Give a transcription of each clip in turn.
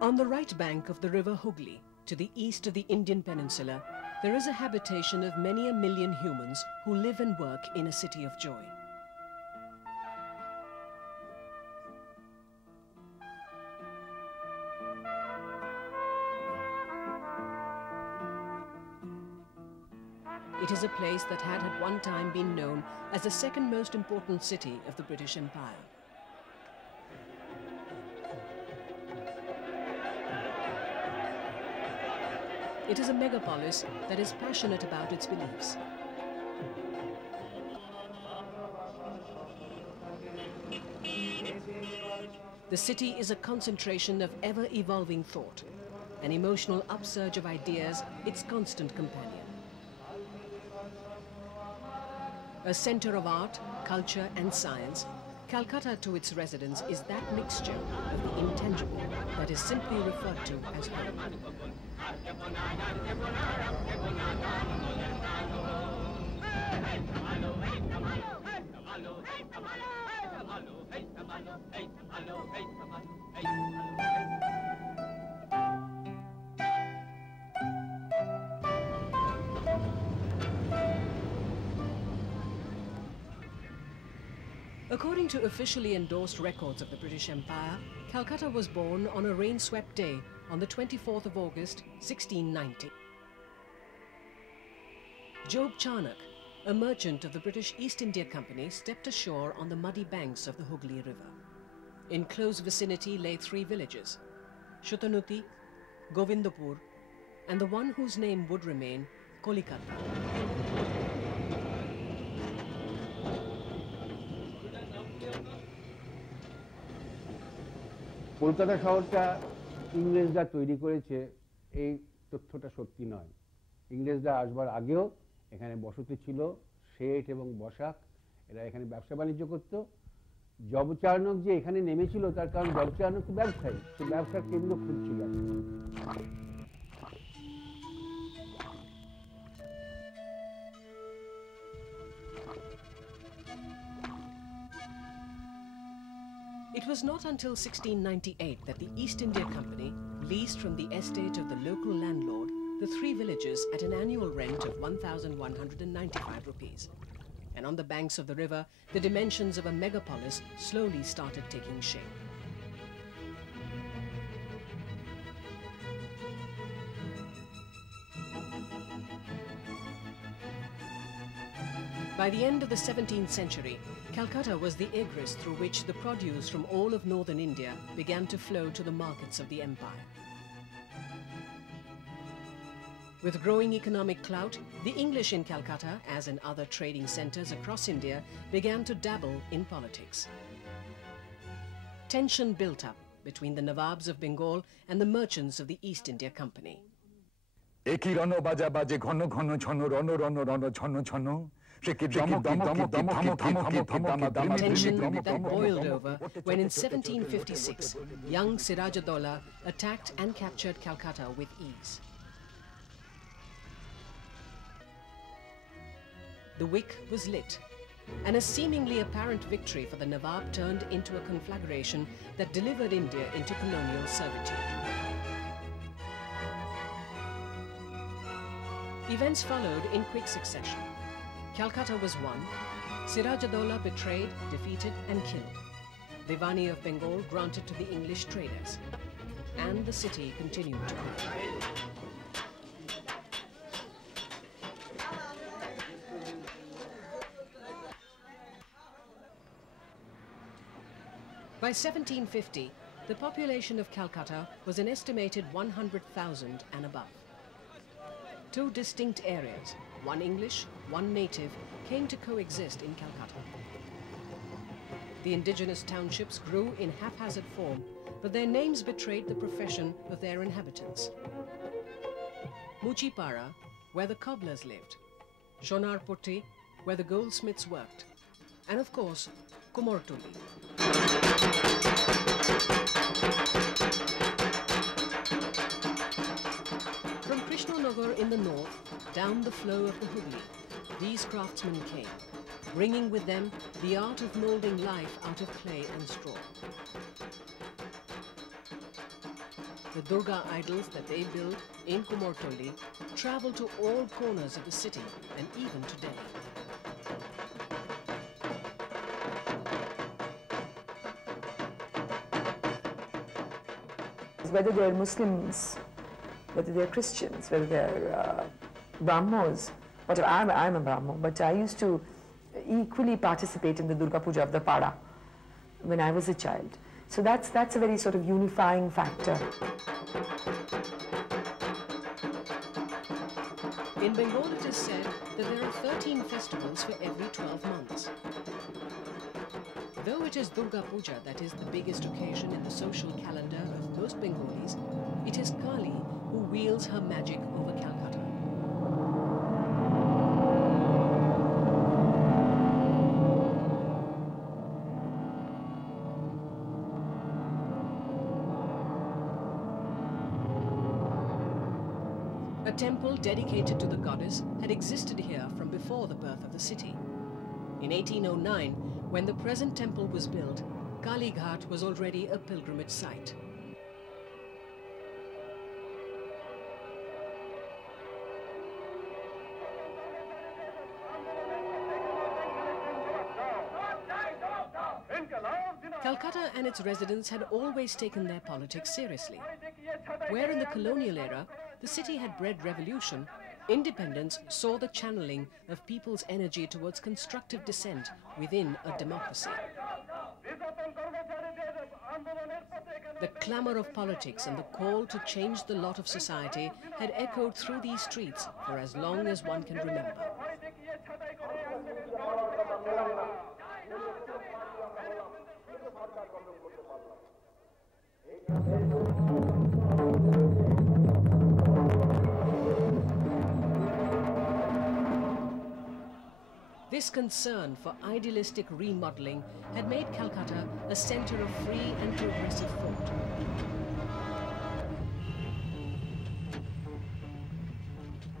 On the right bank of the river Hooghly, to the east of the Indian Peninsula, there is a habitation of many a million humans who live and work in a city of joy. It is a place that had at one time been known as the second most important city of the British Empire. It is a megapolis that is passionate about its beliefs. The city is a concentration of ever-evolving thought, an emotional upsurge of ideas, its constant companion. A center of art, culture and science, Calcutta to its residents is that mixture of the intangible that is simply referred to as home. According to officially endorsed records of the British Empire, Calcutta was born on a rain-swept day on the 24th of August, 1690. Job Charnock, a merchant of the British East India Company, stepped ashore on the muddy banks of the Hooghly River. In close vicinity lay three villages, Shutanuti, Govindapur, and the one whose name would remain, Kolkata. Kolkata শহরটা ইংরেজরা তৈরি করেছে এই তথ্যটা সত্যি নয়। ইংরেজরা আসবার আগেও এখানে বসতি ছিল, শেঠ এবং বসাক, এরা এখানে ব্যবসা বাণিজ্য করত। জব চার্নক যে এখানে নেমেছিল তার কারণ জব চার্নক তো ব্যবসায়ী, সে ব্যবসার কেন্দ্র খুঁজছিল। It was not until 1698 that the East India Company leased from the estate of the local landlord the three villages at an annual rent of 1,195 rupees. And on the banks of the river, the dimensions of a megapolis slowly started taking shape. By the end of the 17th century, Calcutta was the egress through which the produce from all of northern India began to flow to the markets of the empire. With growing economic clout, the English in Calcutta, as in other trading centers across India, began to dabble in politics. Tension built up between the Nawabs of Bengal and the merchants of the East India Company. Tension that boiled over when in 1756, young Siraj-ud-Dowlah attacked and captured Calcutta with ease. The wick was lit, and a seemingly apparent victory for the Nawab turned into a conflagration that delivered India into colonial servitude. Events followed in quick succession. Calcutta was won, Siraj-ud-Dowlah betrayed, defeated and killed. Divani of Bengal granted to the English traders, and the city continued to grow. By 1750, the population of Calcutta was an estimated 100,000 and above. Two distinct areas, one English, one native, came to coexist in Calcutta. The indigenous townships grew in haphazard form, but their names betrayed the profession of their inhabitants. Muchipara, where the cobblers lived, Shonarpoti, where the goldsmiths worked, and of course, Kumortuli. From Krishnanagar in the north, down the flow of the Hooghly, these craftsmen came, bringing with them the art of moulding life out of clay and straw. the Durga idols that they build in Kumortolli travel to all corners of the city and even to Delhi. Whether they're Muslims, whether they're Christians, whether they're Brahmos, whatever. I'm a Brahmo, but I used to equally participate in the Durga Puja of the Pada when I was a child. So that's a very sort of unifying factor. In Bengal, it is said that there are 13 festivals for every 12 months. Though it is Durga Puja that is the biggest occasion in the social calendar of most Bengalis, it is Kali who wields her magic over Calcutta. A temple dedicated to the goddess had existed here from before the birth of the city. In 1809, when the present temple was built, Kali Ghat was already a pilgrimage site. Calcutta and its residents had always taken their politics seriously. Where in the colonial era, the city had bred revolution, independence saw the channeling of people's energy towards constructive dissent within a democracy. The clamour of politics and the call to change the lot of society had echoed through these streets for as long as one can remember. This concern for idealistic remodelling had made Calcutta a centre of free and progressive thought.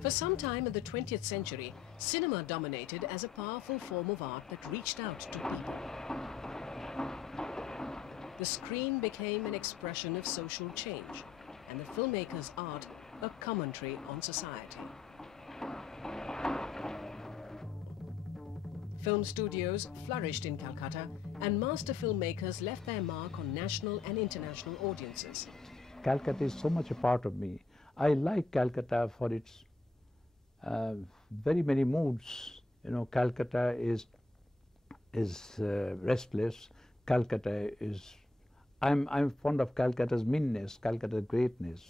For some time in the 20th century, cinema dominated as a powerful form of art that reached out to people. The screen became an expression of social change, and the filmmaker's art a commentary on society. Film studios flourished in Calcutta, and master filmmakers left their mark on national and international audiences. Calcutta is so much a part of me. I like Calcutta for its very many moods. You know, Calcutta is restless. Calcutta is. I'm fond of Calcutta's meanness, Calcutta's greatness.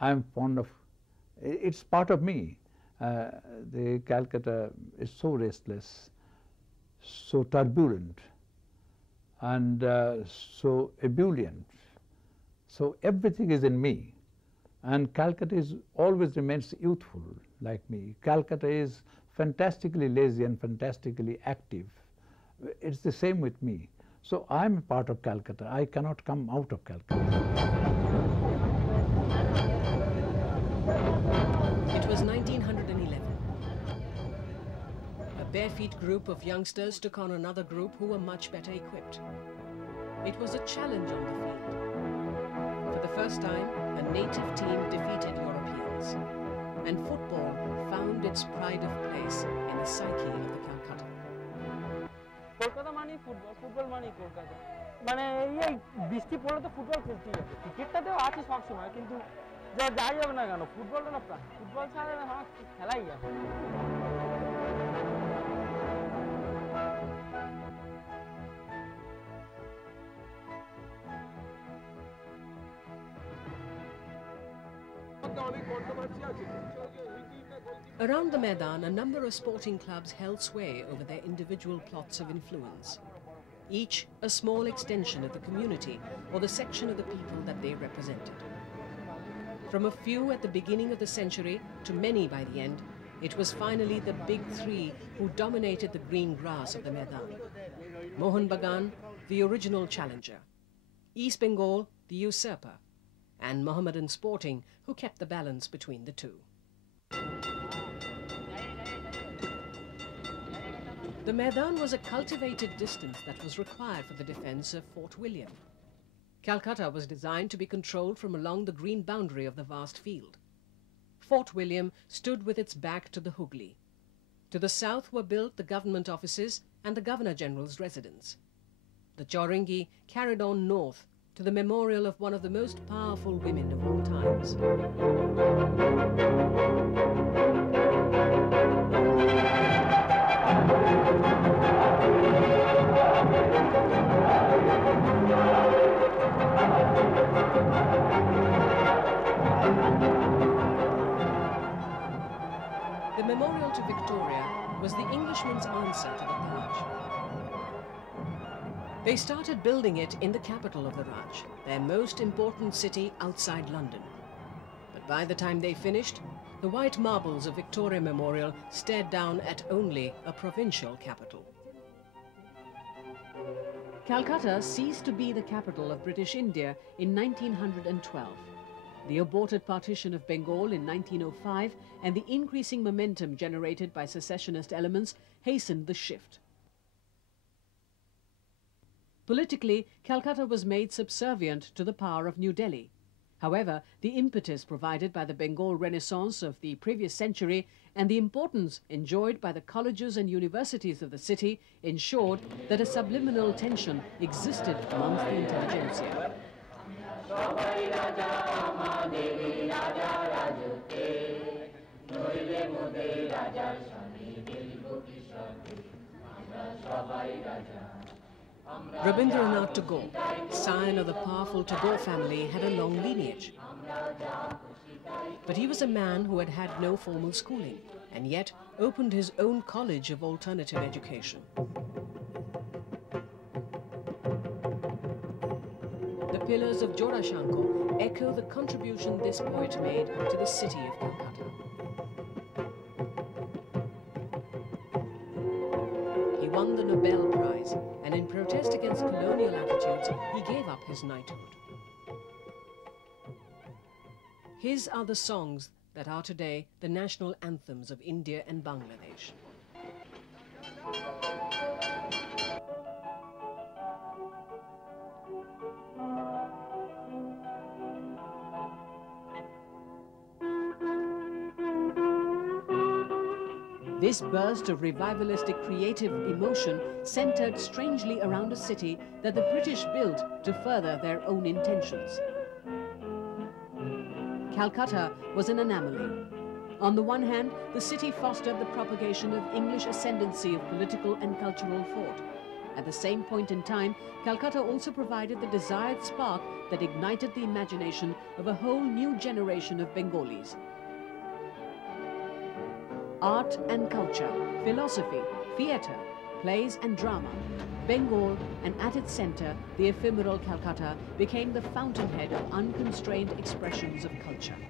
I'm fond of. It's part of me. The Calcutta is so restless, so turbulent, and so ebullient. So everything is in me, and Calcutta always remains youthful, like me. Calcutta is fantastically lazy and fantastically active. It's the same with me. So I'm a part of Calcutta. I cannot come out of Calcutta. It was 1911. A bare-feet group of youngsters took on another group who were much better equipped. It was a challenge on the field. For the first time, a native team defeated Europeans, and football found its pride of place in the psyche of the Calcutta. Kolkata mani football mani Kolkata. মানে এই বৃষ্টি পড়লে তো football খেলতেই হবে। ক্রিকেটটাতেও আছে সব সময়, কিন্তু যাই যাবে না কেন ফুটবলটা না প্রায় ফুটবল ছাড়া আমার খেলাই যাবে। Around the Maidan, a number of sporting clubs held sway over their individual plots of influence, each a small extension of the community or the section of the people that they represented. From a few at the beginning of the century to many by the end, it was finally the big three who dominated the green grass of the Maidan. Mohun Bagan, the original challenger, East Bengal, the usurper, and Mohammedan Sporting, who kept the balance between the two. The Maidan was a cultivated distance that was required for the defense of Fort William. Calcutta was designed to be controlled from along the green boundary of the vast field. Fort William stood with its back to the Hooghly. To the south were built the government offices and the Governor-General's residence. The Chowringhee carried on north to the memorial of one of the most powerful women of all times. The memorial to Victoria was the Englishman's answer to the Raj. They started building it in the capital of the Raj, their most important city outside London. But by the time they finished, the white marbles of Victoria Memorial stared down at only a provincial capital. Calcutta ceased to be the capital of British India in 1912. The aborted partition of Bengal in 1905 and the increasing momentum generated by secessionist elements hastened the shift. Politically, Calcutta was made subservient to the power of New Delhi. However, the impetus provided by the Bengal Renaissance of the previous century and the importance enjoyed by the colleges and universities of the city ensured that a subliminal tension existed amongst the intelligentsia. Rabindranath Tagore, scion of the powerful Tagore family, had a long lineage. But he was a man who had had no formal schooling and yet opened his own college of alternative education. The pillars of Job Charnock echo the contribution this poet made to the city of Calcutta. He won the Nobel Prize, and in protest against colonial attitudes, he gave up his knighthood. His are the songs that are today the national anthems of India and Bangladesh. This burst of revivalistic creative emotion centered strangely around a city that the British built to further their own intentions. Calcutta was an anomaly. On the one hand, the city fostered the propagation of English ascendancy of political and cultural thought. At the same point in time, Calcutta also provided the desired spark that ignited the imagination of a whole new generation of Bengalis. Art and culture, philosophy, theatre, plays and drama, Bengal, and at its centre, the ephemeral Calcutta, became the fountainhead of unconstrained expressions of culture.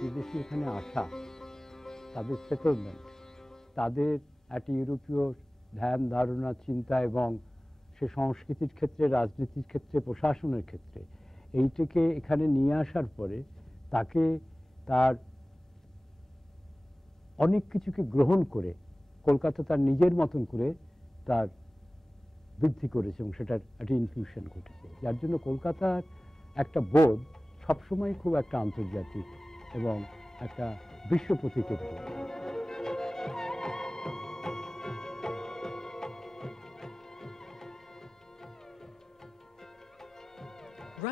বিদেশি এখানে আসা, তাদের settlement, তাদের একটা ইউরোপীয় ধ্যান ধারণা চিন্তা এবং সে সংস্কৃতির ক্ষেত্রে, রাজনীতির ক্ষেত্রে, প্রশাসনের ক্ষেত্রে এইটাকে এখানে নিয়ে আসার পরে তাকে তার অনেক কিছুকে গ্রহণ করে কলকাতা তার নিজের মতন করে তার বৃদ্ধি করেছে এবং সেটার একটা ইনফিউশন ঘটেছে, যার জন্য কলকাতার একটা বোধ সবসময় খুব একটা আন্তর্জাতিক এবং একটা বিশ্ব প্রতীকের বোধ।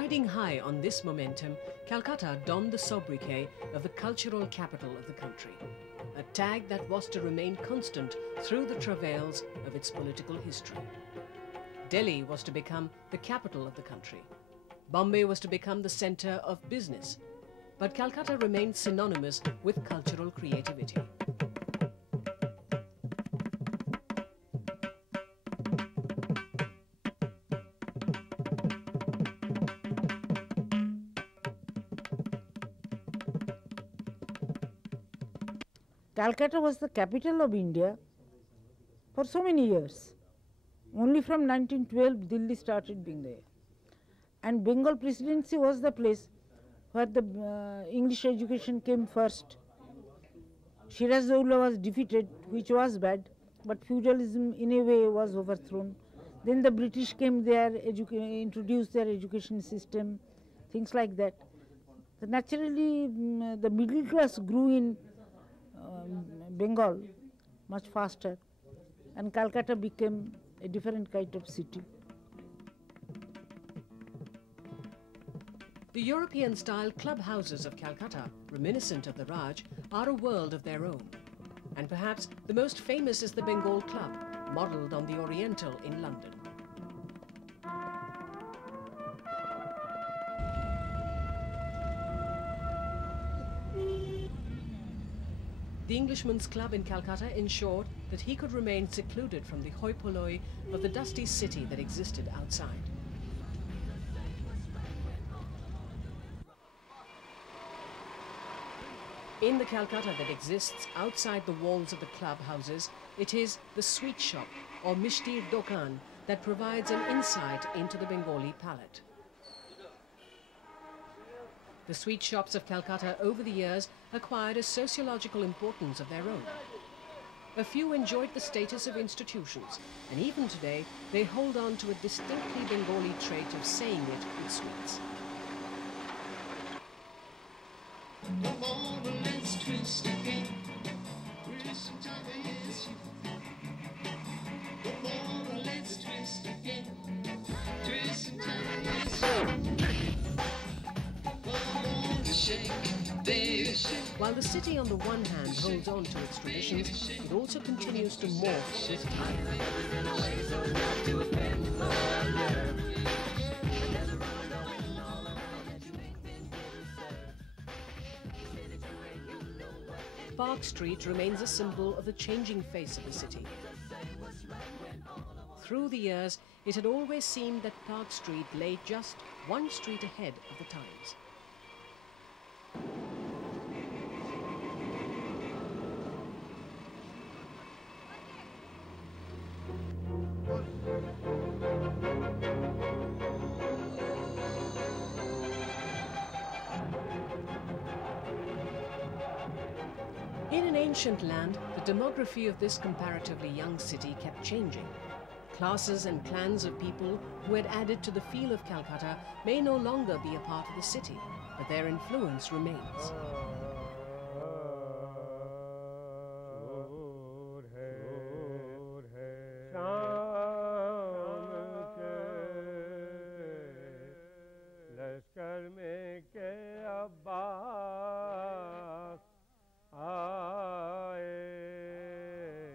Riding high on this momentum, Calcutta donned the sobriquet of the cultural capital of the country, a tag that was to remain constant through the travails of its political history. Delhi was to become the capital of the country. Bombay was to become the center of business, but Calcutta remained synonymous with cultural creativity. Calcutta was the capital of India for so many years. Only from 1912 Delhi started being there. And Bengal Presidency was the place where the English education came first. Shiraz-Daula was defeated, which was bad, but feudalism in a way was overthrown. Then the British came there, introduced their education system, things like that. So naturally, the middle class grew in Bengal much faster, and Calcutta became a different kind of city. The European-style clubhouses of Calcutta, reminiscent of the Raj, are a world of their own. And perhaps the most famous is the Bengal Club, modelled on the Oriental in London. The Englishman's club in Calcutta ensured that he could remain secluded from the hoi polloi of the dusty city that existed outside. In the Calcutta that exists outside the walls of the clubhouses, it is the sweet shop, or Mishtir Dokan, that provides an insight into the Bengali palate. The sweet shops of Calcutta over the years acquired a sociological importance of their own. A few enjoyed the status of institutions, and even today they hold on to a distinctly Bengali trait of saying it with sweets. While the city on the one hand holds on to its traditions, it also continues to morph with time. Park Street remains a symbol of the changing face of the city. Through the years, it had always seemed that Park Street lay just one street ahead of the times. In an ancient land, the demography of this comparatively young city kept changing. Classes and clans of people who had added to the feel of Calcutta may no longer be a part of the city, but their influence remains.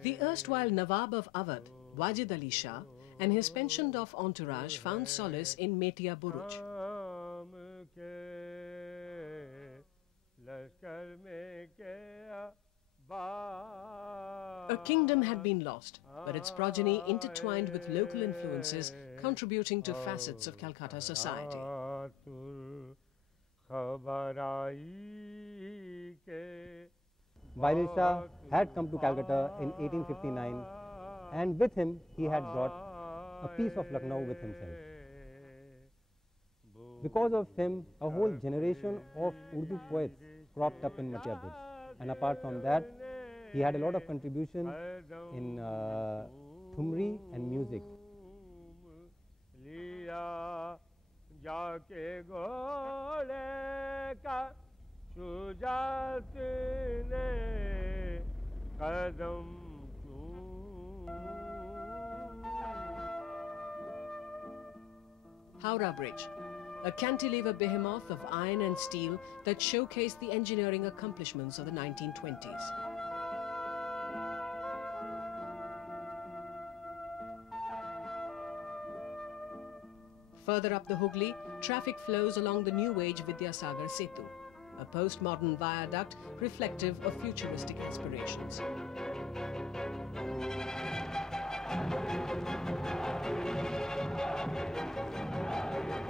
The erstwhile Nawab of Awadh, Wajid Ali Shah, and his pensioned-off entourage found solace in Metia Buruj. A kingdom had been lost, but its progeny intertwined with local influences, contributing to facets of Calcutta society. Wajid Shah had come to Calcutta in 1859, and with him he had brought a piece of Lucknow with himself. Because of him, a whole generation of Urdu poets cropped up in Metia Buruj. And apart from that, he had a lot of contribution in Thumri and music. Howrah Bridge, a cantilever behemoth of iron and steel that showcased the engineering accomplishments of the 1920s. Further up the Hooghly, traffic flows along the new age Vidyasagar Setu, a postmodern viaduct reflective of futuristic aspirations.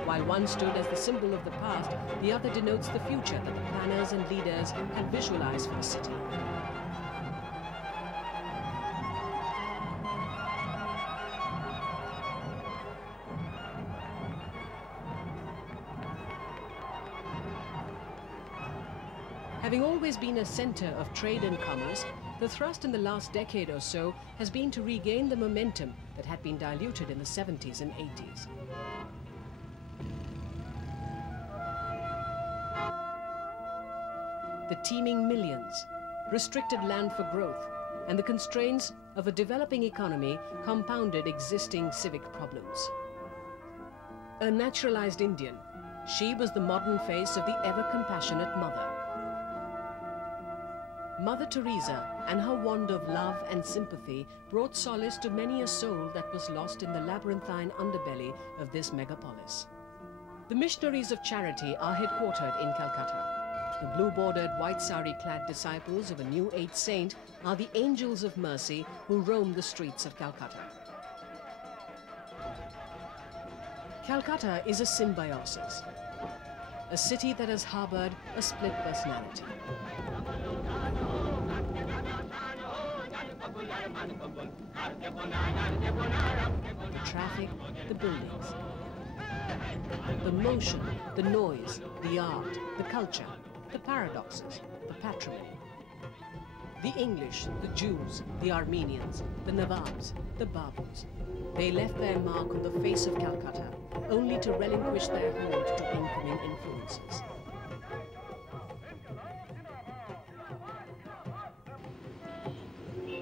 While one stood as the symbol of the past, the other denotes the future that the planners and leaders had visualized for the city. Having always been a centre of trade and commerce, the thrust in the last decade or so has been to regain the momentum that had been diluted in the 70s and 80s. The teeming millions, restricted land for growth, and the constraints of a developing economy compounded existing civic problems. A naturalized Indian, she was the modern face of the ever-compassionate mother. Mother Teresa and her wand of love and sympathy brought solace to many a soul that was lost in the labyrinthine underbelly of this megapolis. The missionaries of charity are headquartered in Calcutta. The blue-bordered, white sari-clad disciples of a new age saint are the angels of mercy who roam the streets of Calcutta. Calcutta is a symbiosis, a city that has harbored a split personality. The traffic, the buildings, the motion, the noise, the art, the culture, the paradoxes, the patrimony. The English, the Jews, the Armenians, the Nawabs, the Babus. They left their mark on the face of Calcutta, only to relinquish their hold to incoming influences.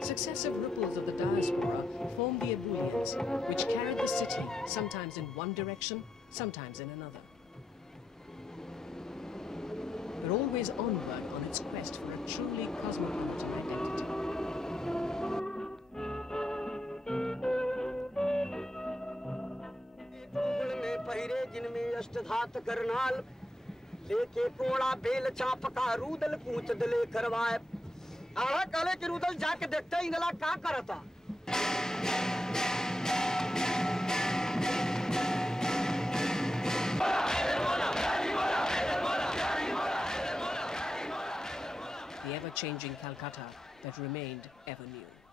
Successive ripples of the diaspora formed the ebullience, which carried the city sometimes in one direction, sometimes in another, but always onward on its quest for a truly cosmopolitan identity. लेके कोड़ा bell चापका Rudal कूच दले करवाए आला काले की रूदल जाके देखते ही इंदला का करता The ever-changing Calcutta that remained ever new.